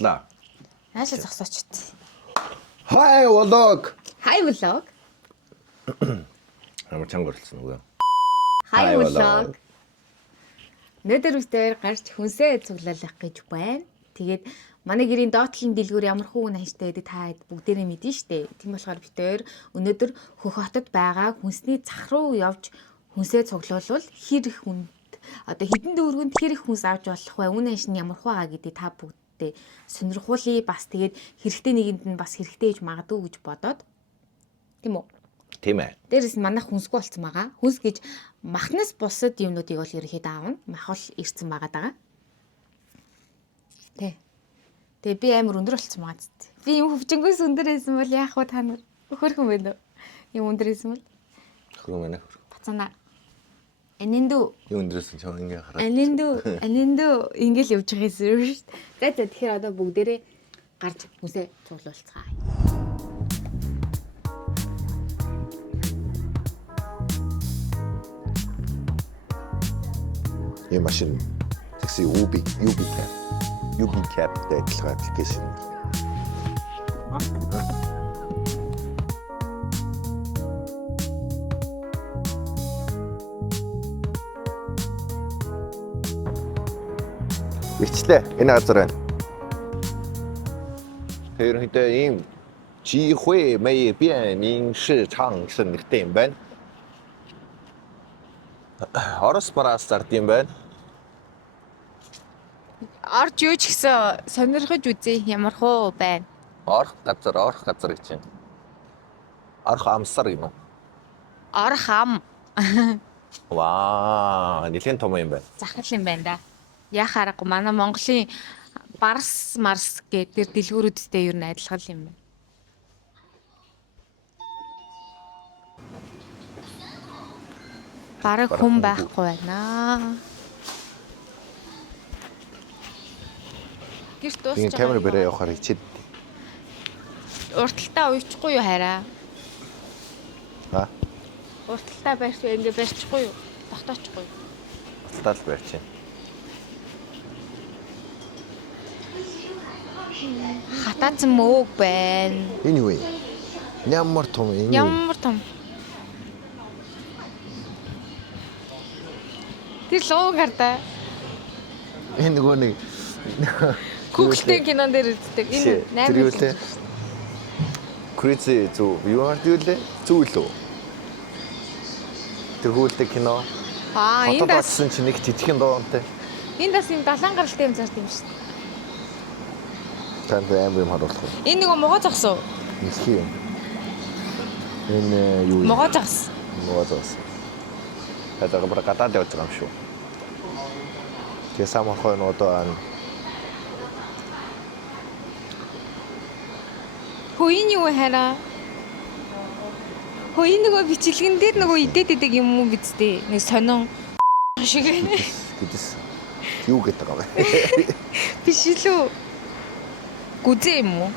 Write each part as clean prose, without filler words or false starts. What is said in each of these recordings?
боллоо. Наашаа зогсооч. Хай влог. Хай влог. Ямар чанга орлсон үгүй. Хай влог. Өнөөдөр үстэй гарч хүнсээ цуглуулах гэж байна. Тэгээд манай гэрийн доотлын дэлгүүр ямар хүүн ханштай гэдэг та бүгдээрээ мэднэ штэ. Тийм болохоор битээр өнөөдөр Хөх хотод байгаа хүнсний зах руу явж хүнсээ цуглуулвал хэр их хүнд одоо хэдэн дөрвөнд хэр их хүнс авч болох вэ? Үн ханш нь ямар хуваага гэдэг та бүгдээ сонирхуулъя. Бас тэгээд хэрэгтэй нэгэнд нь бас хэрэгтэй гэж магадгүй гэж бодоод тийм үү? Тийм ээ. Дээрээс нь манайх хүнсгүй болсон байгаа. Хүнс гэж махнаас бусад юмнуудыг бол ерөөхдөө аавна. Мах бол ирсэн байгаа даа. Тэ. Тэгээ би амар өндөр болсон байгаа зү. Би юм хөвчнгөөс өндөр байсан бол яах вэ та нар? Хөрхөн байна уу? Юм өндөр байсан бол. Хөргөн байна. Бацана. Энэндүү. Юу өндөрсөн ч ингээ хараад. Энэндүү ингээл явж байгаа юм шүү дээ. За тэгэхээр одоо бүгдээрээ гарч хүнсээ цуглуулцгаая. Энэ машин такси UB Cap-тэй адилхан аппликейшн. Ирчлээ. Энэ газар байна. Ерөнхийдөө ийм жихуй мэй биэн шичанг сэнэгтэй юм байна. Орос параас зард юм байна. Орж юу ч гэсэн сонирхож үзье ямар хөө байна. Орох газар гэж юм. Орох амсар юм уу? Орох ам. Ваа, нэлээд том юм байна. Захал юм байна да. Яах аргагүй манай Монголын Барс Марс гэдэг дэлгүүрүүдтэй ер нь адилхан юм байна. Бараг хүн байхгүй байна. Гэрт дуусч Энэ камер бэрээ явахаар хичээд. Урталтаа уйчихгүй юу хараа? Ха? Урталтаа ингээ барьчихгүй юу? Тогтоочихгүй юу? Урталтаа л барьчих. Хатаацсан мөөг байна. Энэ юу вэ? Ямар том энэ? Ямар том. Тэр лоо гардаа. Энэ нөгөө нэг Google-тэй кинон дээр үздэг. Энэ 8 тэр юу лээ? Crazy zoo юу юу лээ? Зүйл үү? Тэр хөлтэй кино. Энэ бас чинь нэг жижигхэн доонтой. энэ бас юм далайн гаралтай юм зард юм шүү дээ. Танд амар юм харуулах. Энэ нөгөө могоо зогсов. Нисхий юм. Энэ юу? Могоо зогс. Это bara гадаад явж байгаа юм шүү. Тэгээ самархой нь одоо Хөөний юу хараа? Хөөний нөгөө бичлэгэн дээр нөгөө идээд юм уу бидтэй? Нэг сонин шиг. Гэдэс юу гэдэг юм бэ? Биш илүү. Гүзээ юм уу?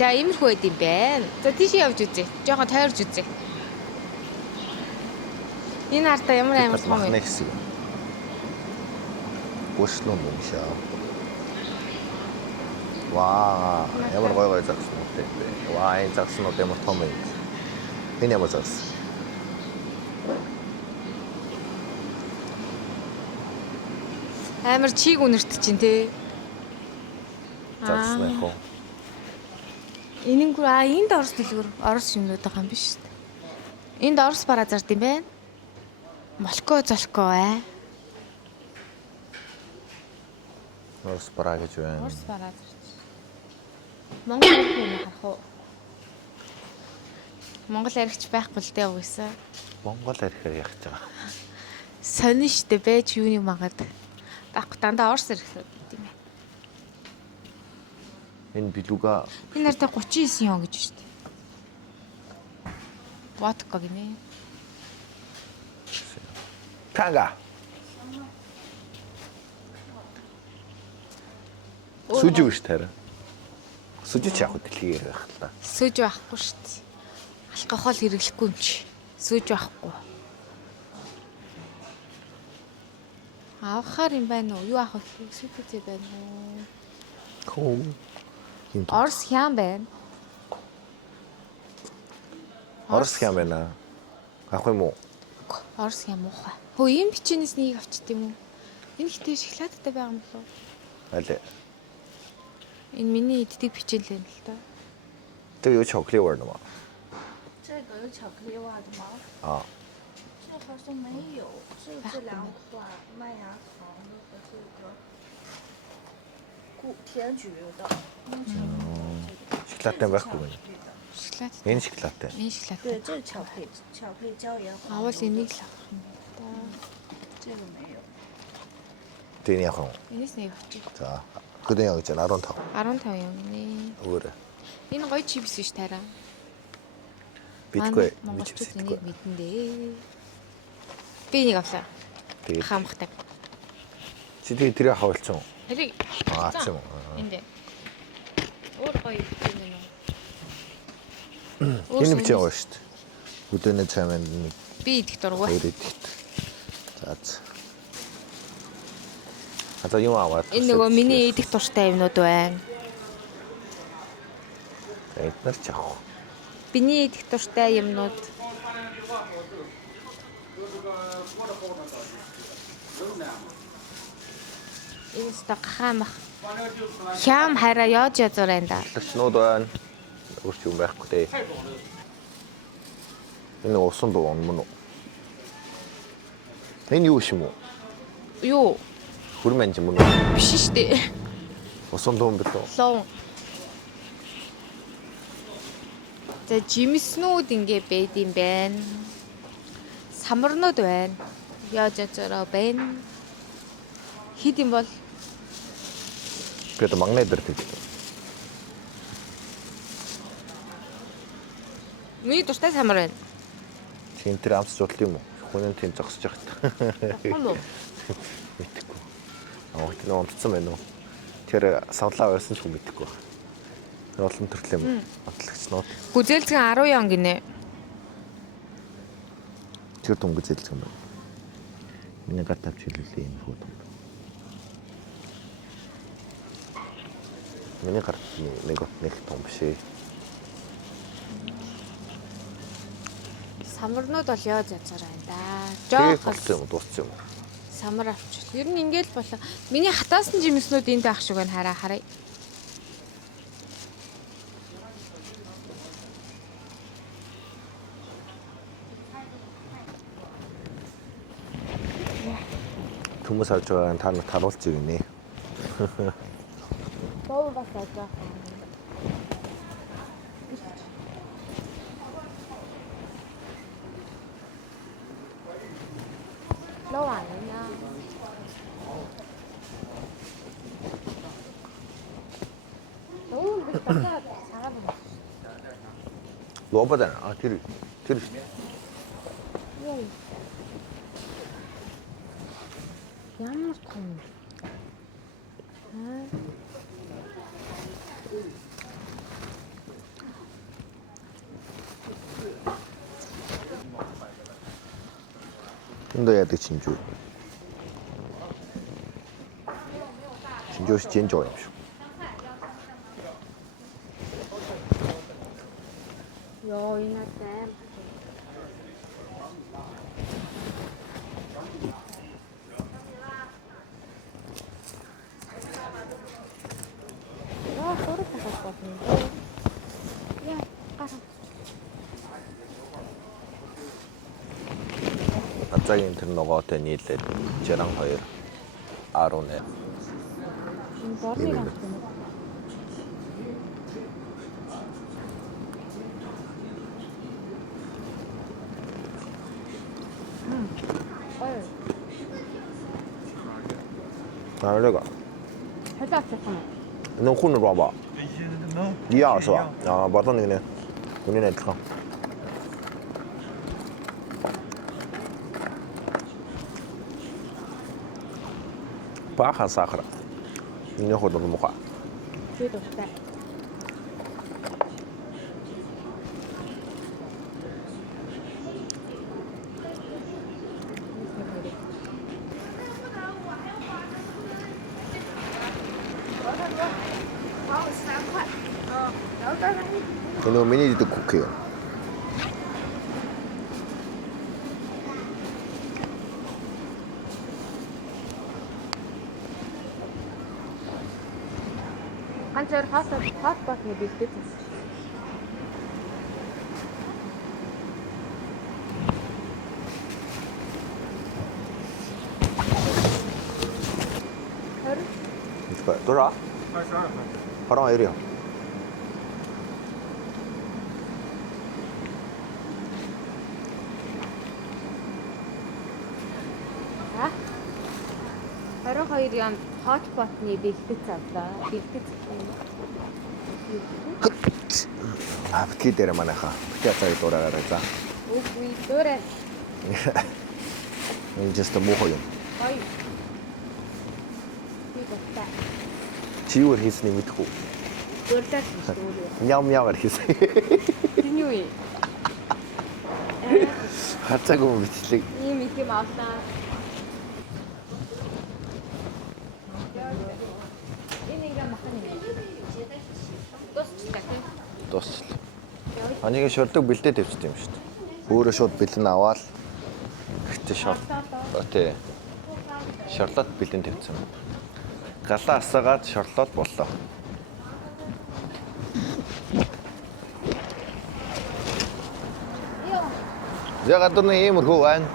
За иймэрхүү байд юм байна. За тийш явж үзье. Жохон тойрж үзье. Энэ артаа ямар амар том юм. Бошлон юм шаа. Ваа, ямар гой загснууд бэ? Ваа, энэ загснууд ямар том юм. Энэ ямар загс? Амар чиг үнэрт чинь те. Загснаа хоо. Энэнгүү энд Орос дэлгүүр Орос юмнууд байгаа юм биш үү? Энд Орос бараа зард юм байна. Молко золко аа. Орос бараа гэж байна. Орос бараа зард. Монгол юм харах уу? Монгол аригч байхгүй л дээ угсаа. Монгол арихаар яах гэж байгаа. Сонин штэ байж юуны магад. Байхгүй дандаа Орос арих юм байна. Энэ билуга Энэ нартай 39 он гэж штэ. Водка гинэ. Канга. Сүжиг биш тарай. Сүжиг яах вэ дэлхийгээр байх л та. Сүж байхгүй штэ. Алкогол хэрэглэхгүй юм чи. Сүж байхгүй. Авахаар юм байна уу? Юу авах вэ? Супер байна уу? Хөө. Хин Орс хям байна. Орос хям байна. Авах юм уу? Орс хям уухай. Хөө ийм бичнээс нэг авчт юм уу? Энэ хитэ шоколадтай байгаа юм болов уу? Аль. Энэ миний иддэг бичэн л байна л да. 这个有巧克力味儿的吗？这个有巧克力味的吗？啊，这好像没有，只有这两款麦芽糖的和这个甜橘的。шоколадтай байхгүй байна. Шоколад. Энэ шоколадтай. Энэ шоколад. 对，这是巧克力椒盐黄。 Авал энийг л авах юм. 这个没有。 Тэний явах юм. Энэс нэг авчих. За. Хөдөө явж байна 15. 15 юм нэ. Өөр. Энэ гоё чипс биш тараа. Битгүй. Монголчууд энийг мэдэн дээ. Би нэг авлаа. Тэгээд Хаамхдаг. чи тэгээд тэрийг хавуулсан уу? Тэрийг Аач юм. энд. Өөр гоё юм уу? Энэ бичээ гоё шүү дээ. Хөдөөний цайманд нэг Би идэх дурггүй. хоёр идэгт. За. За юм аваад. Энэ нөгөө миний идэх дуртай юмнууд байна. Эднэр ч авах. Биний идэх дуртай юмнууд. Энэ ста хаамах. Хям хараа яаж язуур энэ да. Лачнууд байна. Өөр ч юм байхгүй дээ. Энэ усан дуу мөн үү? Энэ юу юм уу? Юу? Хүрмэнж мөн үү? Биш штэ. Усан дуу бэлээ. Лон. За жимснүүд ингээ байд юм байна. Самарнууд байна. Яаж язаараа байна. Хид юм бол 그래도 막내들 되지. миний дуртай самар байна. Чин тэр амс жуулт юм уу? Хүнэн тийм зогсож явахт. Хол уу? Мэдхгүй. Тэр онцсон байна уу? Тэр савлаа байсан ч хүн мэдхгүй байна. Тэр олон төрлийн онцлогчнууд. Гүзээлцгэн 10 он гинэ. Тэр том гүзээлж юм байна. Миний гар тавьж хэлүүлээ энэ хүү том. Миний гар нэг том биш ээ. Самарнууд бол яаж язаар байна да. Тэгээд Жоох болсон юм дууссан юм. самар авчих. Ер нь ингээл болоо. Миний хатаасан жимснүүд энд байх шиг байна хараа. Хүмүүс авч байгаа та нар таруулж игнэ. Доо бас ажаа. Лоо аана. Лоо би тасаа сараа. 로버잖아. 아, тэр. Ямар том. 근데 야돼 진주. 진주시 제일 좋아요. Йоо энэ аим. Яа хурд тахаж болно. Яа гара. 갑자기 тэр нөгөөтэй нийлээд Жаран 2 18. Энэ борныг авах юм. 아, 내가. Хадаа авчих юм. 能混着装吧？一样是吧？啊，把它那个呢，跟你那看。баахан сахар. Энэ хот юм уу? Би дуртай. Энэ миний дэг cookie. Ганцаар хот ботны бэлдэж байна. 이거 돌아? 22요. За. 22 онд хот ботны бэлдэж авлаа. Бэлдэж 아, битгий дээр манайха. Битгий цагийг дуурайгаарай за. үгүй дөрэ. Энэ just муухай юм. Ой. Би бодтаа. Чи юу хийснийг мэдэхгүй. Дөрлөж шүү. Мяу мяугаар хийсэн. Тэний юу? Хацаагүй бичлэг. Ийм их юм авлаа. Энэ ингээ махан юм. Дуусчихлаа тийм. Дуусчлаа. Аныг шордог бэлдээд тавьчихсан юм шүү дээ. Өөрөө шууд бэлэн аваад гэхдээ шорт. Тий. Шорлоод бэлэн тавьчихсан. Галаа асаагаад шорлоод боллоо. Яг одоо нэг иймэрхүү байна.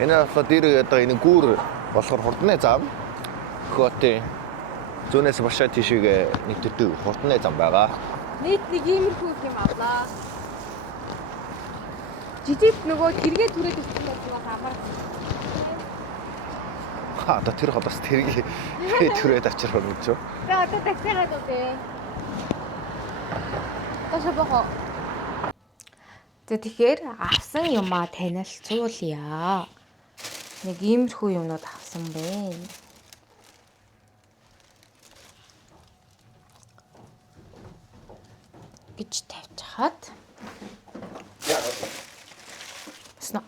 Энэ болохоор дээр одоо энэ гүүр болохоор хурдны зам. Хөтэ зүүнээс башаа тийшээ нэгддэг хурдны зам байгаа. Нийт нэг иймэрхүү юм авлаа. Жижиг нөгөө тэргээ түрээд өгсөн байгаа хамаар. Одоо тэр хотоос тэргээ түрээд авчрах юм гэж. За одоо таксигаад үгүй. Ташаабах. За тэгэхээр авсан юмаа танилцуулъя. Нэг иймэрхүү юмнууд авсан бэ. Гэж тавьчихад. Снэ.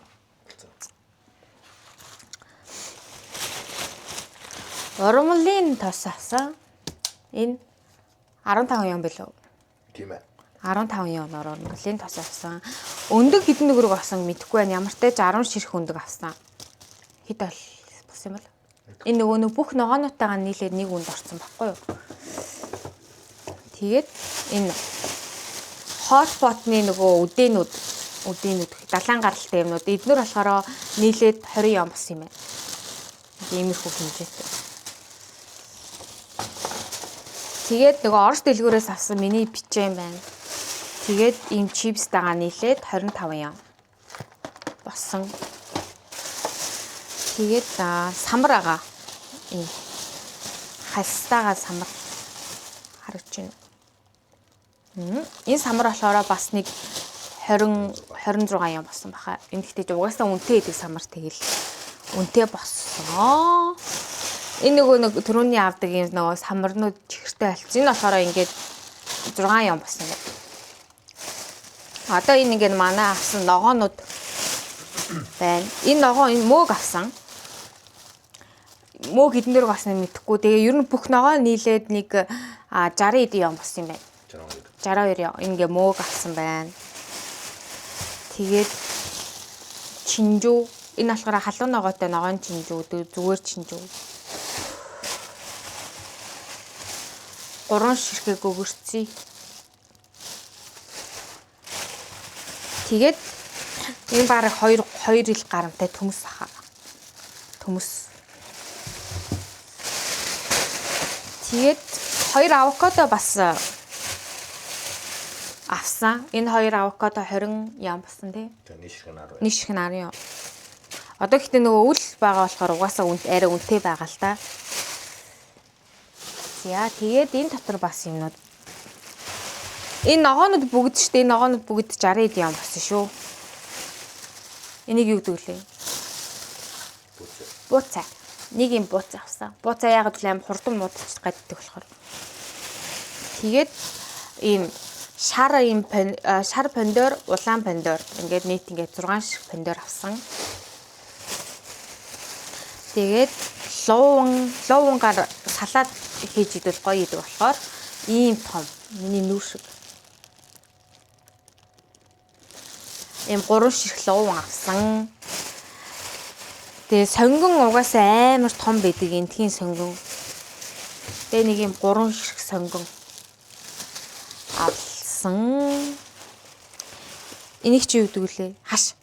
Урмлын тос авсан. Энэ 15 ям билүү? Тийм ээ. 15 январ урмлын тос авсан. Өндөг хэдэн төгрөг авсан мэдэхгүй байна. Ямар ч тач 10 ширх өндөг авсан. Хэд бол бос юм бол? Энэ нөгөө бүх ногоонуудтайгаа нийлээд нэг үнд орсон баггүй юу? Тэгээд энэ хот ботны нөгөө үдээнүүд далайн гаралтай юмнууд эднэр болохоор нийлээд 20 ям бос юм байна. Иймэрхүү хэмжээтэй. Тэгээд нөгөө орос дэлгүүрээс авсан миний бичээн байна. Тэгээд ийм чипстайгаа нийлээд 25 ям болсон. Тэгээд самар агаа. Ийм хальстайгаа самар харагч байна. Энэ самар болохоор бас нэг 26 ям болсон баха. Энэ гэхдээ угаасаа үнэтэй идэг самар тэгэл үнэтэй болсон. Энэ нэг түрүүний авдаг юм нөгөө самарнууд чихэртэй алц. Энэ болохоор ингээд 6 ям болсон юм. Одоо энэ ингээд манай авсан ногоонууд байна. Энэ ногоо энэ мөөг авсан. Мөөг хэдэн дөрөв авсныг мэдэхгүй. Тэгээ ер нь бүх ногоо нийлээд нэг 60 ям болсон юм байна. 62 ям. Ингээ мөөг авсан байна. Тэгээд чинжүү энэ болохоор халуун ногоотой ногоон чинжүү, зүгээр чинжүү. 3 ширхэг өгөрцөө. Тэгээд энэ бараг 2 ил гарамтай төмс баха. Төмс. Тэгээд 2 авокадо бас авсан. Энэ 2 авокадо 20 ям болсон тий. Нэг ширхэг 10 ям. Одоо гэхдээ нөгөө үл байгаа болохоор угаасаа арай үнэтэй байгаа л та. За тэгээд энэ дотор бас юмнууд. Энэ ногоонууд бүгд шүү дээ. Энэ ногоонууд бүгд 60 ям болсон шүү. Энийг юу гэдэг лээ? Бууцаа. Нэг юм бууцаа авсан. Бууцаа яагаад гэвэл аим хурдан муудчих гаддаг болохоор. Тэгээд ийм шар пандор, улаан пандор ингээд нийт ингээд 6 шиг пандор авсан. Тэгээд луунгаар салаад хийж идэл гоё идэг болохоор ийм том миний нүүр шиг. Ийм 3 ширхэг луун авсан. Тэгээ сонгон угаасаа амар том байдаг энтхийн сонгон. Тэгээ нэг ийм 3 ширхэг сонгон авсан. Энийг чи юу гэдэг вүлээ? Хаш.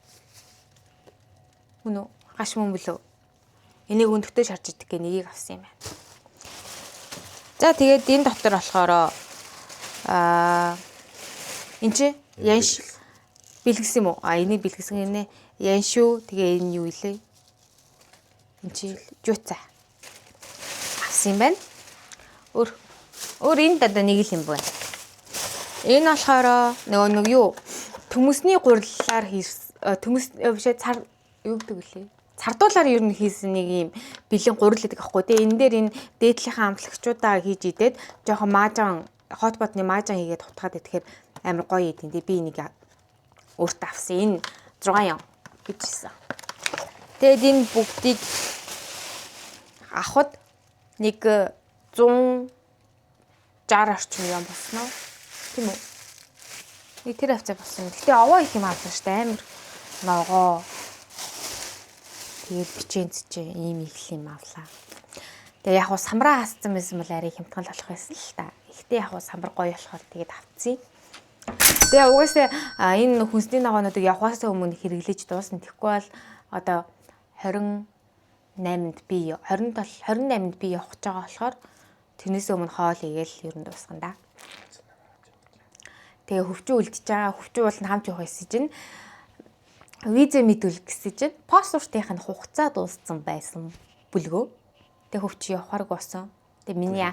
Үнэ хаш мөн билүү? Энийг өндөртөө шарж идэх гэ нэгийг авсан юм байна. За тэгээд энэ дотор болохоор энэ чи янш бэлгэсэн юм уу? Энийг бэлгэсэн гинэ. Яншүү тэгээ энэ юу илээ? Энэ чи жуцаа. Авсан юм байна. Өөр энэ дада нэг л юм байна. Энэ болохоор нэг юу төмөсний гурилаар бишээ цар юу гэдэг вүлээ? Цардуулаар ер нь хийсэн нэг юм бэлэн гурил гэдэг аахгүй тий. Энэ дээр энэ дээдлийнхаа амтлагчудаа хийж идээд жоохон маажан хотботны маажан хийгээд хутгаад идэхээр амар гоё идэв тий. Би энийг өөртөө авсан. Энэ 6 ям гэжсэн. Тэгэд энэ бүгдийг авахд нэг 160 орчим ям болсноо. Тийм үү? Нэг тэр авцаа болсон. Гэтэ овоо их юм авсан шүү дээ. Амар ногоо. Тэгээд бичэнц чи ийм их юм авлаа. Тэгээ яг хуу самраа хассан байсан бол арай хямдхан болох байсан л та. Ихтэй яг хуу самбар гоё болохоор тэгээд авцъя. Тэгээ угаасаа энэ хүнсний ногоонуудыг явахаас өмнө хэрэглэж дуусна. Тэгэхгүй бол одоо 28-нд би 28-нд би явах гэж байгаа болохоор тэрнээс өмнө хоол игээл ер нь дуусгана да. Тэгээ хөвчөө үлдчихэж байгаа. Хөвчөө бол хамт явах гэсэн чинь визэ мэдүүлэх гэсэн чинь паспортын хугацаа дууссан байсан бүлгөө. Тэгээ хөвчөө явахаар госон. Тэгээ миний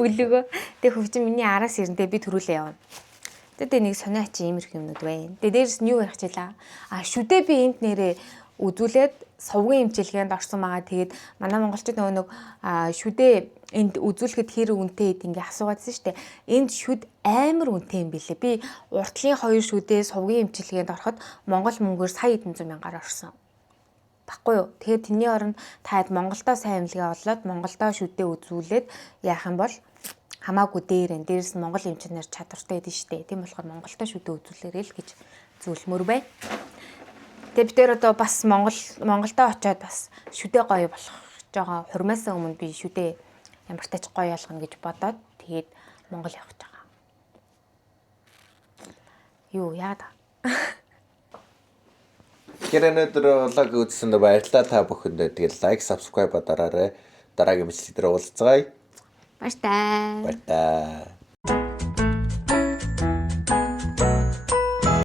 бүлгөө. Тэгээ хөвчөө миний араас ирэнтэй би төрүүлээ явна. Тэгээ нэг сонио чи иймэрх юмнууд байна. Тэгээ дээрс нь юу ярих чилаа. Шүдээ би энд нэрээ үзүүлээд сувгийн хэмжээлгээнд орсон байгаа. Тэгээд манай монголчууд нөгөө шүдээ энд үзүүлэхэд хэр үнэтэй гэдэг ингээ асуугаадсэн шүү дээ. Энд шүд амар үнэтэй юм билээ. Би уртлын 2 шүдээ сувгийн хэмжээлгээнд ороход монгол мөнгөөр сая хэдэн зуун мянгаар орсон. Баггүй юу? Тэгэхээр тэрний оронд таад Монголдоо сайн эмнэлгээ олоод Монголдоо шүдээ үзүүлээд яах юм бол хамаагүй дээр энэ дээрс нь монгол эмчнэр чадвартай байдэн шүү дээ. Тийм болохоор Монголдоо шүдээ үзүүлээрэй л гэж зөвлөмөр бай. Тэгээ бид тэр одоо бас Монголдоо очиод бас шүдээ гоё болох жоо хурмаасаа өмнө би шүдээ ямартайч гоё ялгана гэж бодоод тэгээд Монгол явах гэж байгаа. Юу яа да. Тэгэхээр өнөөдөр влог үзсэнд баярлалаа та бүхэнд. Тэгээд лайк, subscribe дараарай. Дараагийн бичлэг дээр уулзцгаая. Баяртай. Баяртай.